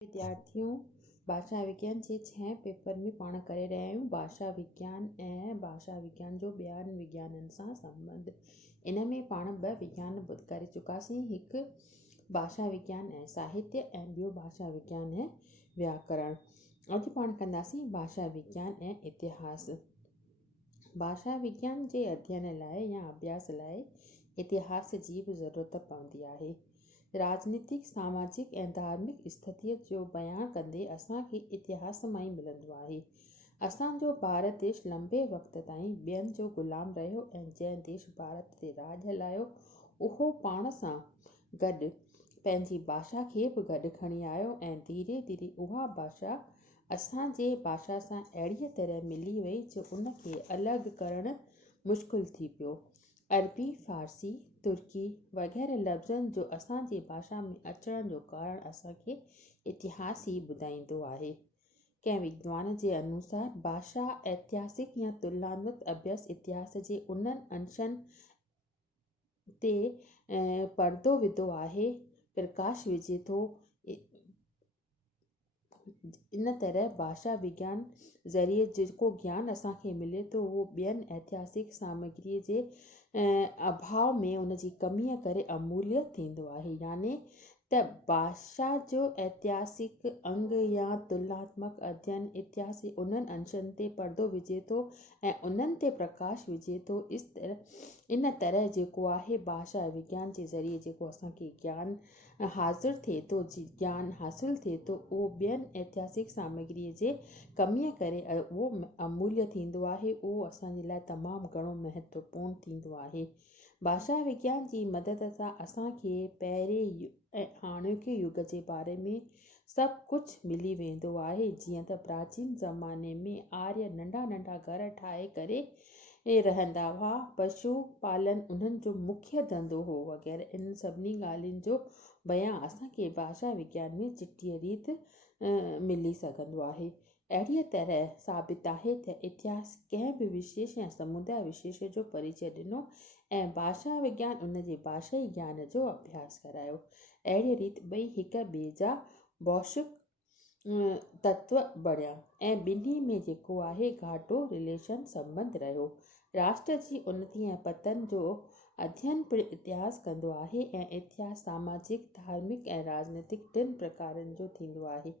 विद्यार्थियों, भाषा विज्ञान जे 6 पेपर में पाण करे रहिया आहियूं भाषा विज्ञान ऐं भाषा विज्ञान जो ॿियनि विज्ञाननि सां संबंध। इन में पाण 2 विज्ञान करे चुकासीं, हिकु भाषा विज्ञान ऐं साहित्य ऐं ॿियो भाषा विज्ञान ऐं व्याकरण। अॼु पाण कंदासीं भाषा विज्ञान ऐं इतिहास। भाषा विज्ञान जे अध्ययन लाइ या अभ्यास लाइ इतिहास जी बि ज़रूरत पवंदी आहे। राजनीतिक, सामाजिक ऐं धार्मिक स्थितीअ जो बयानु कंदे असांखे इतिहास मां ई मिलंदो आहे। असांजो भारत देश लंबे वक़्त ताईं ॿियनि जो ग़ुलाम रहियो ऐं जंहिं देश भारत ते राज हलायो उहो पाण सां गॾु पंहिंजी भाषा खे बि गॾु खणी आयो ऐं धीरे धीरे उहा भाषा असांजे भाषा सां अहिड़ीअ तरह मिली वई जो उनखे अलॻि करणु मुश्किल थी पियो। अरबी, फारसी, तुर्की वग़ैरह लफ़्ज़नि जो असांजी भाषा में अचण जो कारण असांखे इतिहास ई ॿुधाईंदो आहे। कंहिं विद्वान जे अनुसार भाषा ऐतिहासिक या तुलनात्मक अभ्यास इतिहास जे उन्हनि अंशनि ते पर्दो विधो आहे, प्रकाश विझे थो। इन तरह भाषा विज्ञान ज़रिए जेको ज्ञान असांखे मिले थो उहो ॿियनि ऐतिहासिक सामग्रीअ जे अभाव में उनजी कमीअ करे अमूल्य थींदो आहे। यानी त भाषा जो ऐतिहासिक अंग या तुलनात्मक अध्ययन इतिहास जे उन्हनि अंशनि ते पर्दो विझे थो ऐं उन्हनि ते प्रकाश विझे थो। इन तरह जेको आहे भाषा विज्ञान जे ज़रिए जेको असांखे ज्ञान हासिल थिए थो उहो ॿियनि ऐतिहासिक सामग्रीअ जे कमीअ करे उहो अमूल्य थींदो आहे। उहो असांजे लाइ तमामु घणो महत्वपूर्ण थींदो आहे। भाषा विज्ञान जी मदद सां असांखे पहिरें ऐं हाणोके युग जे बारे में सभु कुझु मिली वेंदो आहे। जीअं त प्राचीन ज़माने में आर्य नंढा नंढा घर ठाहे करे रहंदा हुआ, पशु पालन उन्हनि जो मुख्य धंधो हो वग़ैरह। इन सभिनी ॻाल्हियुनि जो बयानु असांखे भाषा विज्ञान में चिटीअ रीति मिली सघंदो आहे। अहिड़ीअ तरह साबित आहे त इतिहास कंहिं बि विशेष या समुदाय विशेष जो परिचय ॾिनो ऐं भाषा विज्ञान उनजे भाषाई ज्ञान जो अभ्यास करायो। अहिड़ी रीति ॿई हिक ॿिए जा भौतिक तत्व बणिया ऐं ॿिन्ही में जेको आहे घाटो रिलेशन संबंध रहियो। राष्ट्र जी उन्नति ऐं पतन जो अध्ययन पिणु इतिहास कंदो आहे ऐं इतिहास सामाजिक, धार्मिक ऐं राजनीतिक 3 प्रकारनि जो थींदो आहे।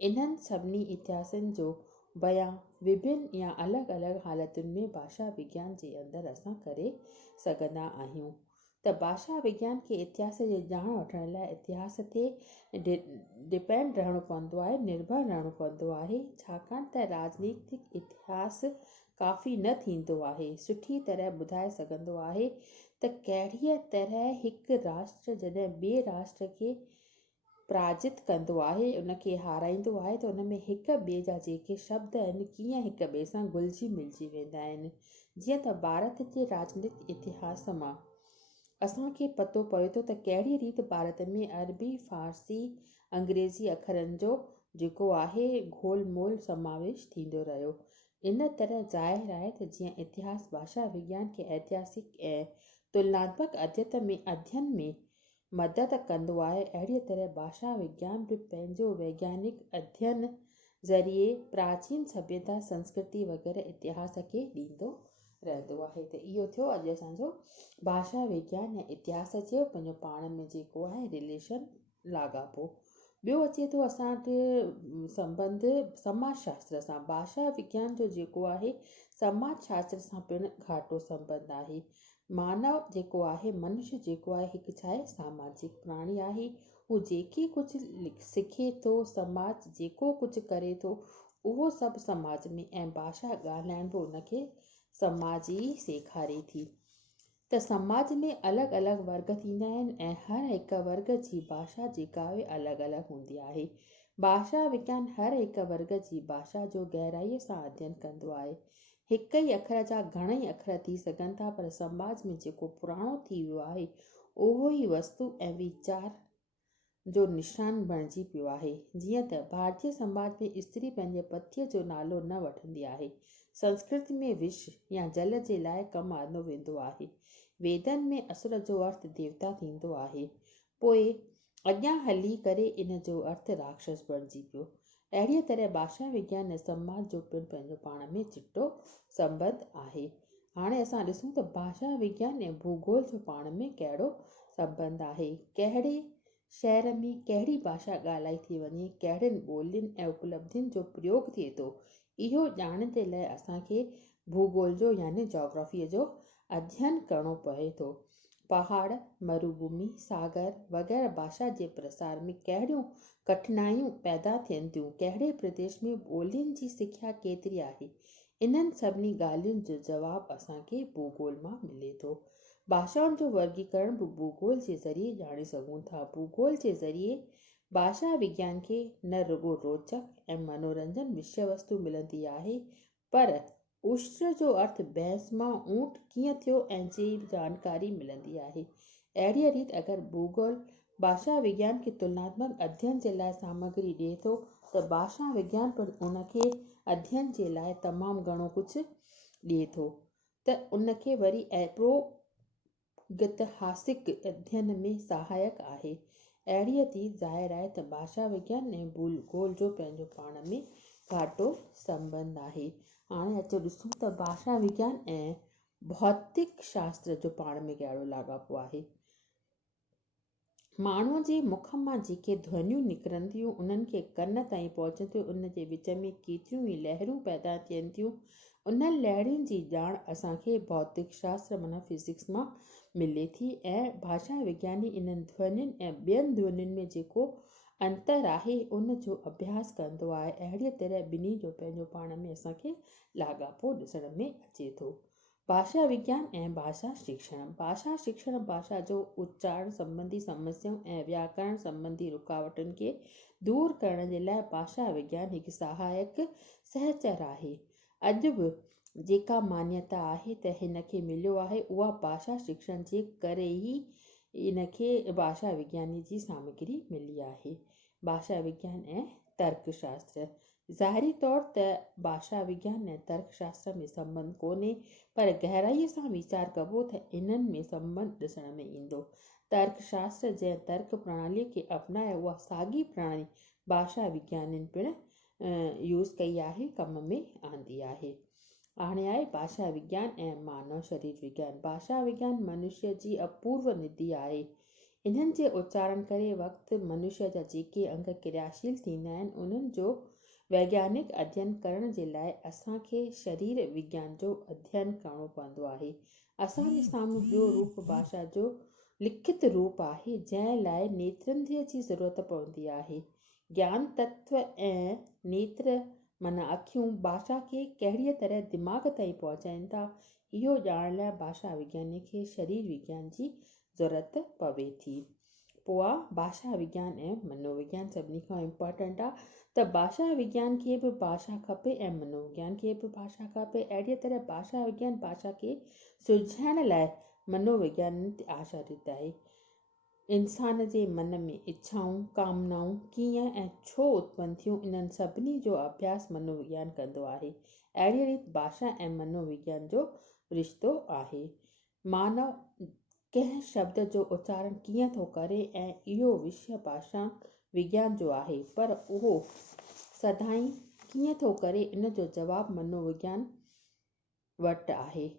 इन्हनि सभिनी इतिहासनि जो बयानु विभिन्न या अलॻि अलॻि हालतुनि में भाषा विज्ञान जे अंदरि असां करे सघंदा आहियूं। त भाषा विज्ञान खे इतिहास जे ॼाण वठण लाइ इतिहास ते डिपेंड रहणो पवंदो आहे, निर्भर रहणो पवंदो आहे, छाकाणि त राजनीतिक इतिहास काफ़ी न थींदो आहे। सुठी तरह ॿुधाए सघंदो आहे त कहिड़ीअ तरह हिकु राष्ट्र जॾहिं ॿिए राष्ट्र खे पराजित कंदो आहे, उनखे हाराईंदो आहे त उन में हिक ॿिए जा जेके शब्द आहिनि कीअं हिक ॿिए सां घुलिजी मिलिजी वेंदा आहिनि। जीअं त भारत जे राजनीतिक इतिहास मां असांखे पतो पवे थो त कहिड़ी रीति भारत में अरबी, फारसी, अंग्रेज़ी अखरनि जो जेको आहे घोल मोल समावेश थींदो रहियो। इन तरह ज़ाहिर आहे त जीअं इतिहास भाषा विज्ञान खे ऐतिहासिक ऐं तुलनात्मक अध्ययन में मदद कंदो आहे, अहिड़ीअ तरह भाषा विज्ञान बि पंहिंजो वैज्ञानिक अध्ययन ज़रिए प्राचीन सभ्यता, संस्कृति वग़ैरह इतिहास खे ॾींदो रहंदो आहे। त इहो थियो अॼु असांजो भाषा विज्ञान ऐं इतिहास जो पंहिंजो पाण में जेको आहे रिलेशन लाॻापो। ॿियो अचे थो असां वटि संबंध समाज शास्त्र सां। भाषा विज्ञान जो जेको आहे समाज शास्त्र सां पिणु घाटो संबंध आहे। मानव जेको आहे, मनुष्य जेको आहे, हिकु छा आहे सामाजिक प्राणी आहे। हू जेके कुझु सिखे थो, समाज जेको कुझु करे थो उहो सभु समाज में ऐं भाषा ॻाल्हाइण बि उनखे समाज ई सेखारे थी। त समाज में अलॻि अलॻि वर्ग थींदा आहिनि ऐं हर हिकु वर्ग जी भाषा जेका आहे अलॻि अलॻि हूंदी आहे। भाषा विज्ञान हर हिकु वर्ग जी भाषा जो गहराईअ सां अध्ययन कंदो आहे। हिक ई अखर जा घणई अखर थी सघनि था, पर समाज में जेको पुराणो थी वियो आहे उहो ई वस्तु ऐं वीचार जो निशान बणिजी पियो आहे। जीअं त भारतीय समाज में स्त्री पंहिंजे पतीअ जो नालो न वठंदी आहे। संस्कृत में विष या जल जे लाइ कमु आंदो वेंदो आहे। वेदनि में असुर जो अर्थ देवता थींदो आहे। पोइ अॻियां हली करे इन जो अर्थ राक्षस बणिजी पियो। अहिड़ीअ तरह भाषा विज्ञान ऐं समाज जो पिणु पंहिंजो पाण में चिटो संबंध आहे। हाणे असां ॾिसूं त भाषा विज्ञान ऐं भूगोल जो पाण में कहिड़ो संबंध आहे। कहिड़े शहर में कहिड़ी भाषा ॻाल्हाई थी वञे, कहिड़ियुनि ॿोलियुनि ऐं उपलब्धियुनि जो प्रयोग थिए थो, इहो ॼाणण जे लाइ असांखे भूगोल जो यानी जोग्राफीअ जो अध्ययन करणो पए थो। पहाड़, मरुभूमि, सागर वग़ैरह भाषा जे प्रसार में कहिड़ियूं कठिनाइयूं पैदा थियनि थियूं, कहिड़े प्रदेश में ॿोलियुनि जी सिख्या केतिरी आहे, इन्हनि सभिनी ॻाल्हियुनि जो जवाबु असांखे भूगोल मां मिले थो। भाषाउनि जो वर्गीकरण बि भूगोल जे ज़रिए ॼाणे सघूं था। भूगोल जे ज़रिए भाषा विज्ञान खे न रुॻो रोचक ऐं मनोरंजन विषय वस्तु मिलंदी आहे, पर उष्ट्र जो अर्थ भैंस मां ऊंट कीअं थियो ऐं जी जानकारी मिलंदी आहे। अहिड़ीअ रीति अगरि भूगोल भाषा विज्ञान खे तुलनात्मक अध्ययन जे लाइ सामग्री ॾिए थो, त भाषा विज्ञान पिणु उनखे अध्ययन जे लाइ तमामु घणो कुझु ॾिए थो, त उनखे वरी ऐतिहासिक अध्ययन में सहायक आहे। अहिड़ीअ थी ज़ाहिर आहे त भाषा विज्ञान ऐं भूगोल जो पंहिंजो पाण में घाटो संबंध आहे। हाणे अचो ॾिसूं त भाषा विज्ञान ऐं भौतिक शास्त्र जो पाण में कहिड़ो लाॻापो आहे। माण्हूअ जे मुख मां जेके ध्वनियूं निकिरनि थियूं, उन्हनि खे कन ताईं पहुचनि थियूं, उन जे विच में केतिरियूं ई लहरूं पैदा थियनि थियूं। उन्हनि लहरुनि जी ॼाण असांखे भौतिक शास्त्र माना फिज़िक्स मां मिले थी, ऐं भाषा विज्ञानी इन्हनि ध्वनियुनि ऐं ॿियनि ध्वनियुनि में जेको अंतर आहे उन जो अभ्यास कंदो आहे। अहिड़ीअ तरह ॿिन्ही जो पंहिंजो पाण में असांखे लाॻापो ॾिसण में अचे थो। भाषा विज्ञान ऐं भाषा शिक्षण। भाषा शिक्षण भाषा जो उच्चारण संबंधी समस्याऊं ऐं व्याकरण संबंधी रुकावटुनि खे दूर करण जे लाइ भाषा विज्ञान हिकु सहायक सहचर आहे। अॼु बि जेका मान्यता आहे त हिन खे मिलियो आहे, उहा भाषा शिक्षण जे करे ई इनखे भाषा विज्ञानी जी सामग्री मिली आहे। भाषा विज्ञान ऐं तर्कशास्त्र। ज़ाहिरी तौर ते भाषा विज्ञान ऐं तर्कशास्त्र में संबंध कोन्हे, पर गहराईअ सां वीचार कबो त इन्हनि में संबंध ॾिसण में ईंदो। तर्कशास्त्र जंहिं तर्क प्रणालीअ खे अपनाए, उहा साॻी प्रणाली भाषा विज्ञानिन पिणु यूज़ कई आहे, कम में आंदी आहे। हाणे आहे भाषा विज्ञान ऐं मानव शरीर विज्ञान। भाषा विज्ञान मनुष्य जी अपूर्व निधि आहे। इन्हनि जे उच्चारण करे वक़्तु मनुष्य जा जेके अंग क्रियाशील थींदा आहिनि, उन्हनि जो वैज्ञानिक अध्ययन करण जे लाइ असांखे शरीर विज्ञान जो अध्ययन करणो पवंदो आहे। असांजे साम्हूं ॿियो रूप भाषा जो लिखित रूप आहे, जंहिं लाइ नेत्रंद्रिय जी ज़रूरत पवंदी आहे। ज्ञान तत्व ऐं नेत्र माना अखियूं भाषा खे कहिड़ीअ तरह दिमाग़ ताईं पहुचाइनि था, इहो ॼाणण लाइ भाषा विज्ञानी खे शरीर विज्ञान जी ज़रूरत पवे थी। पोइ आहे भाषा विज्ञान ऐं मनोविज्ञान। सभिनी खां इम्पॉर्टेंट आहे त भाषा विज्ञान खे बि भाषा खपे ऐं मनोविज्ञान खे बि भाषा खपे। अहिड़ीअ तरह भाषा विज्ञान भाषा खे सुलझाइण लाइ मनोविज्ञान ते आधारित आहे। इंसान जे मन में इच्छाऊं, कामनाऊं कीअं ऐं छो उत्पन्न थियूं, इन्हनि सभिनी जो अभ्यास मनोविज्ञान कंदो आहे। अहिड़ी रीति भाषा ऐं मनोविज्ञान जो रिश्तो आहे। मानव कंहिं शब्द जो उच्चारण कीअं थो करे, ऐं इहो विषय भाषा विज्ञान जो आहे, पर उहो सदाईं कीअं थो करे, इन जो जवाबु मनोविज्ञान वटि आहे।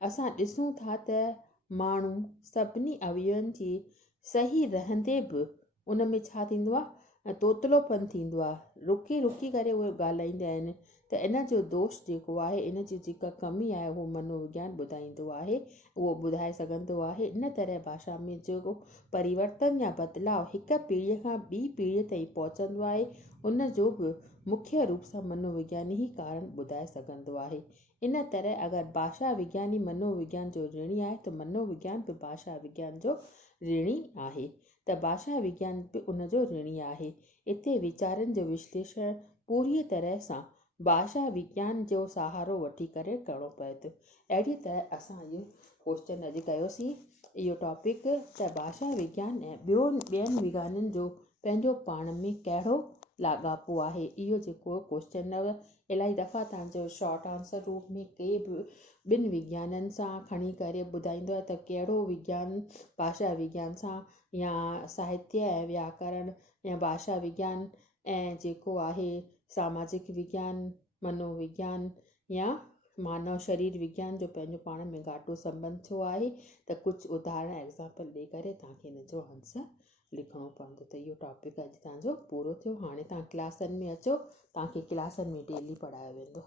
असां ॾिसूं था त माण्हू सभिनी अवयवनि जी सही रहंदे बि उन में छा थींदो आहे, तोतलोपन थींदो आहे। रुकी रुकी करे उहे ॻाल्हाईंदा आहिनि, त इन जो दोष जेको आहे, इन जी जेका कमी आहे, उहो मनोविज्ञान ॿुधाईंदो आहे, उहो ॿुधाए सघंदो आहे। इन तरह भाषा में जेको परिवर्तन या बदिलाव हिकु पीढ़ीअ खां ॿी पीढ़ीअ ताईं पहुचंदो आहे, उन जो बि मुख्य रूप सां मनोविज्ञानी ई कारण ॿुधाए सघंदो आहे। इन तरह अगरि भाषा विज्ञानी मनोविज्ञान जो ऋणी आहे, त मनोविज्ञान बि भाषा विज्ञान जो ऋणी आहे, त भाषा विज्ञान बि उन जो ऋणी आहे। इते वीचारनि जो विश्लेषण पूरी तरह सां भाषा विज्ञान जो सहारो वठी करे करणो पए थो। अहिड़ी तरह असां इहो क्वेश्चन अॼु कयोसीं, इहो टॉपिक, त भाषा विज्ञान ऐं ॿियनि विज्ञाननि जो पंहिंजो पाण में कहिड़ो लाॻापो आहे। इहो जेको क्वेश्चन इलाही दफ़ा तव्हांजो शॉर्ट आंसर रूप में के बि ॿिनि विज्ञाननि सां खणी करे ॿुधाईंदो आहे त कहिड़ो विज्ञान भाषा विज्ञान सां या साहित्य ऐं व्याकरण या भाषा विज्ञान ऐं जेको आहे सामाजिक विज्ञान, मनोविज्ञान या मानव शरीर विज्ञान जो पंहिंजो पाण में घाटो संबंध छो आहे, त कुझु उदाहरण एग्ज़ाम्पल ॾेई करे तव्हांखे हिन जो आंसर लिखिणो पवंदो। त इहो टॉपिक अॼु तव्हांजो पूरो थियो। हाणे तव्हां क्लासनि में अचो, तव्हांखे क्लासनि में डेली पढ़ायो वेंदो।